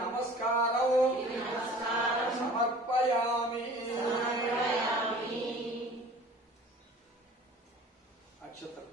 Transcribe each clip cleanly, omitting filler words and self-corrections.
నమస్కారం సమర్పయామి. అక్షతలు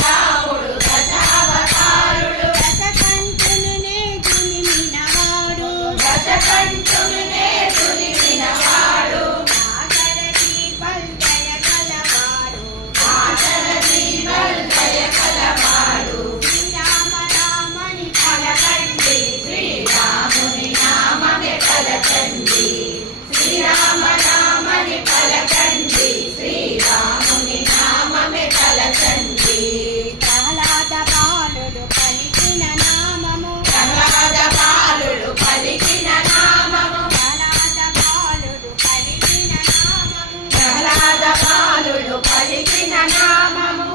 రాముడు దశావతారుడు దశకంఠునినే దునిమినవాడు దశకంఠునినే దునిమినవాడు దాశరథి బల్దయ కలవాడు దాశరథి బల్దయ కలవాడు శ్రీరామ రామని పలకండి శ్రీరాముని నామమే పలకండి శ్రీరామ రామని పలకండి శ్రీరాముని నామమే పలకండి ప్రహ్లాద బాలుడు పలికిన నామము ప్రహ్లాద బాలుడు పలికిన నామము ప్రహ్లాద బాలుడు పలికిన నామము ప్రహ్లాద బాలుడు పలికిన నామము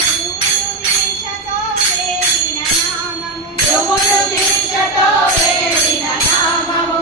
ధ్రువుడు దీక్షతో వేడిన నామము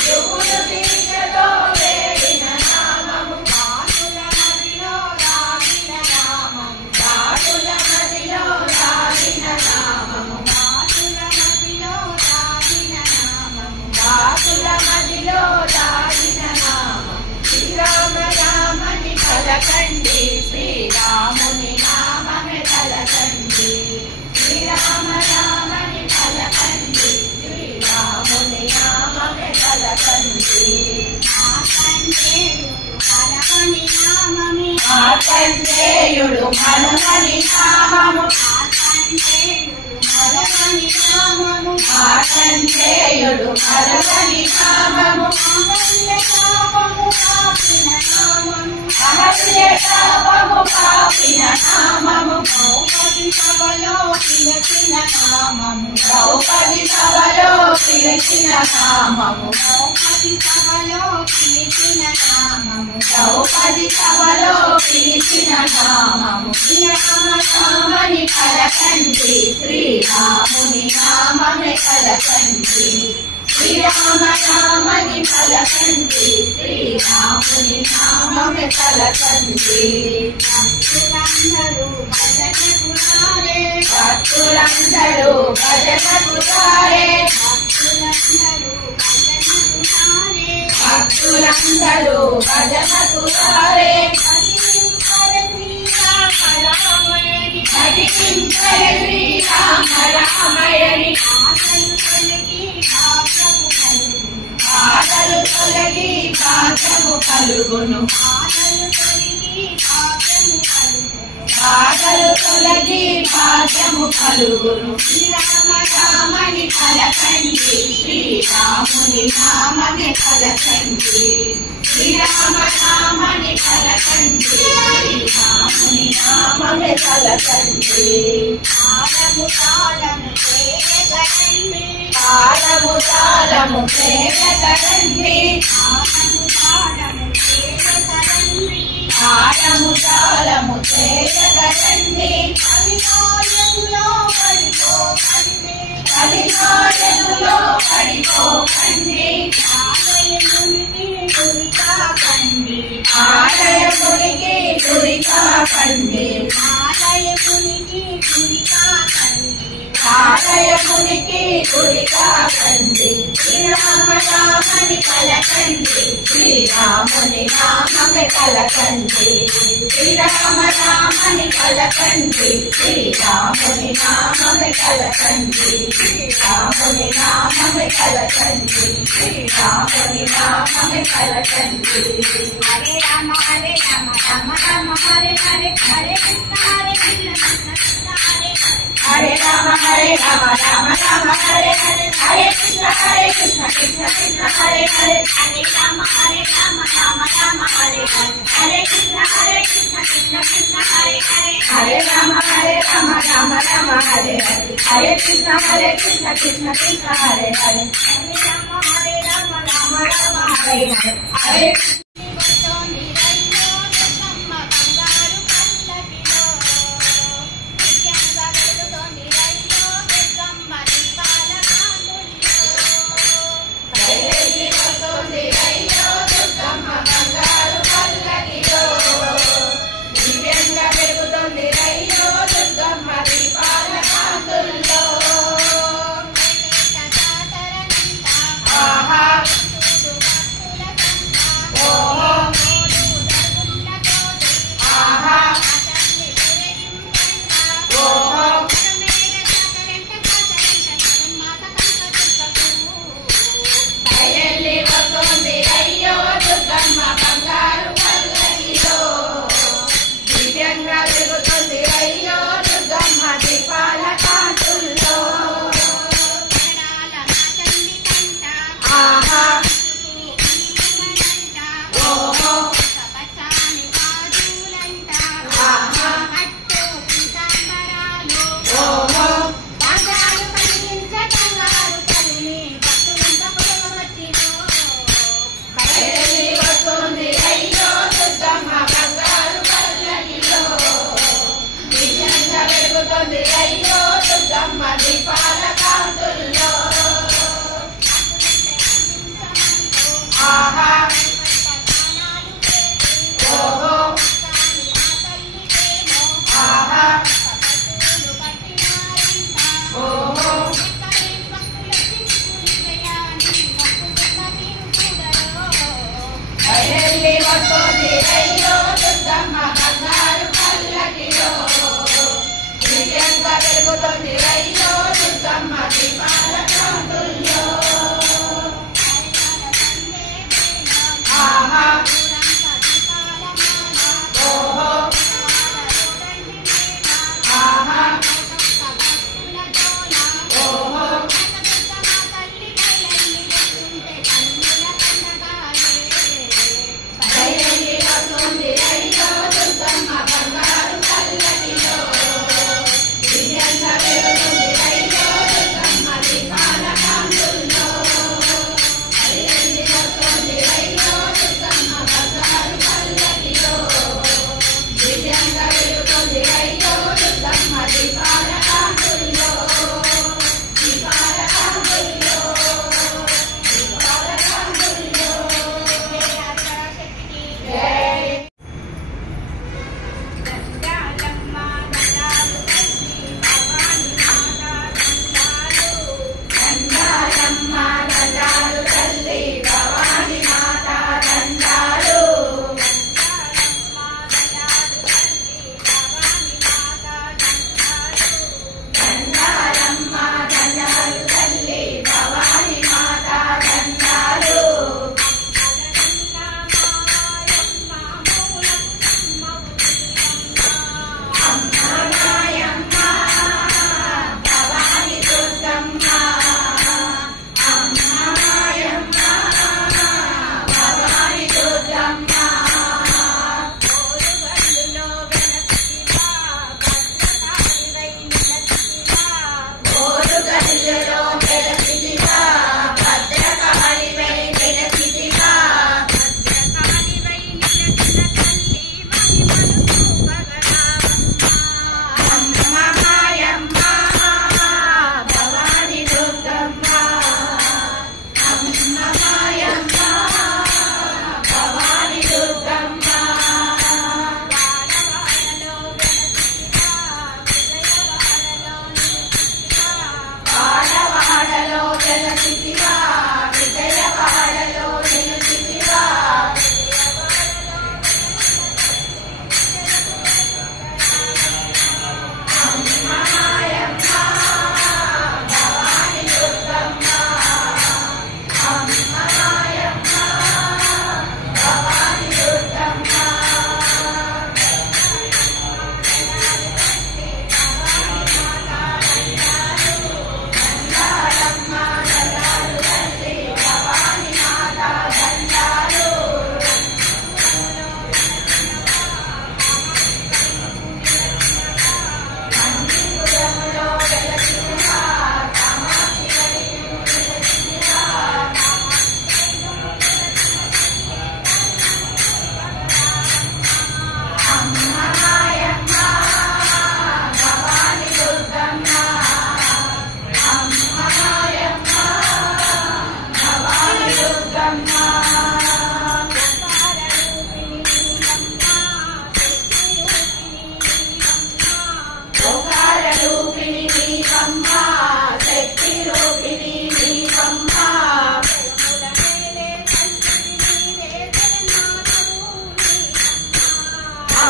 ధ్రువుడు దీక్షతో వేడిన నామము బాసుల మదిలో రాగిన నామము బాసుల మదిలో రాగిన నామము బాసుల మదిలో రాగిన నామము బాసుల మదిలో రాగిన నామము శ్రీరామ రామని పలకండి శ్రీరాముని నామమే పలకండి శ్రీరామ రామని పలకండి శ్రీరాముని నామమే పలకండి మార్కండేయుడు హనుమని నామము మార్కండేయుడు హనుమని నామము అహల్య శాపము పాపిన నామము ద్రౌపది సభలో పిలిచిన నామము ద్రౌపది సభలో పిలిచిన నామము ద్రౌపది సభలో పిలిచిన నామము ద్రౌపది సభలో పిలిచిన నామము శ్రీరామ రామని పలకండి శ్రీరాముని నామమే పలకండి శ్రీరామ రామని పలకండి శ్రీరాముని నామమే పలకండి భక్తులందరూ భజనకు రారే భక్తులందరూ భజనకు రారే భక్తులందరూ భజనకు రారే భజించరే శ్రీరామ రామయని బాధలు తొలగి భాగ్యము కలుగును బాధలు తొలగి భాగ్యము కలుగును శ్రీరామ రామని పలకండి శ్రీరాముని నామమే పలకండి శ్రీరామ రామని పలకండి శ్రీరాముని నామమే పలకండి కాలము కాలము చేయగలండి కాలము కాలము చేయగలండి కాలము కాలము చేయగలండి కలికాలములో పడిపోకండి కలికాలములో పడిపోకండి ఆలయమునికి గురి కాకండి ఆలయమునికి గురి కాకండి ఆలయమునికి గురి కాకండి ఆలయమునికి గురి కాకండి శ్రీరామ రామని పలకండి శ్రీరాముని నామమే పలకండి శ్రీరామ రామని పలకండి శ్రీరాముని నామమే పలకండి శ్రీరాముని నామమే పలకండి శ్రీరాముని నామమే పలకండి హరే రామ రామ రామ హరే హరే హరే కృష్ణ కృష్ణ హరే హరే రామ రామ రామ హరే హరే హరే కృష్ణ కృష్ణ కృష్ణ హరే హరే హరే రామ రామ రామ హరే హరే హరే కృష్ణ కృష్ణ కృష్ణ హరే హరే హరే రామ రామ రామ హరే హరే హరే కృష్ణ కృష్ణ కృష్ణ హరే హరే హరే రామ రామ రామ హరే హరే హరే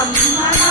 అమ్మ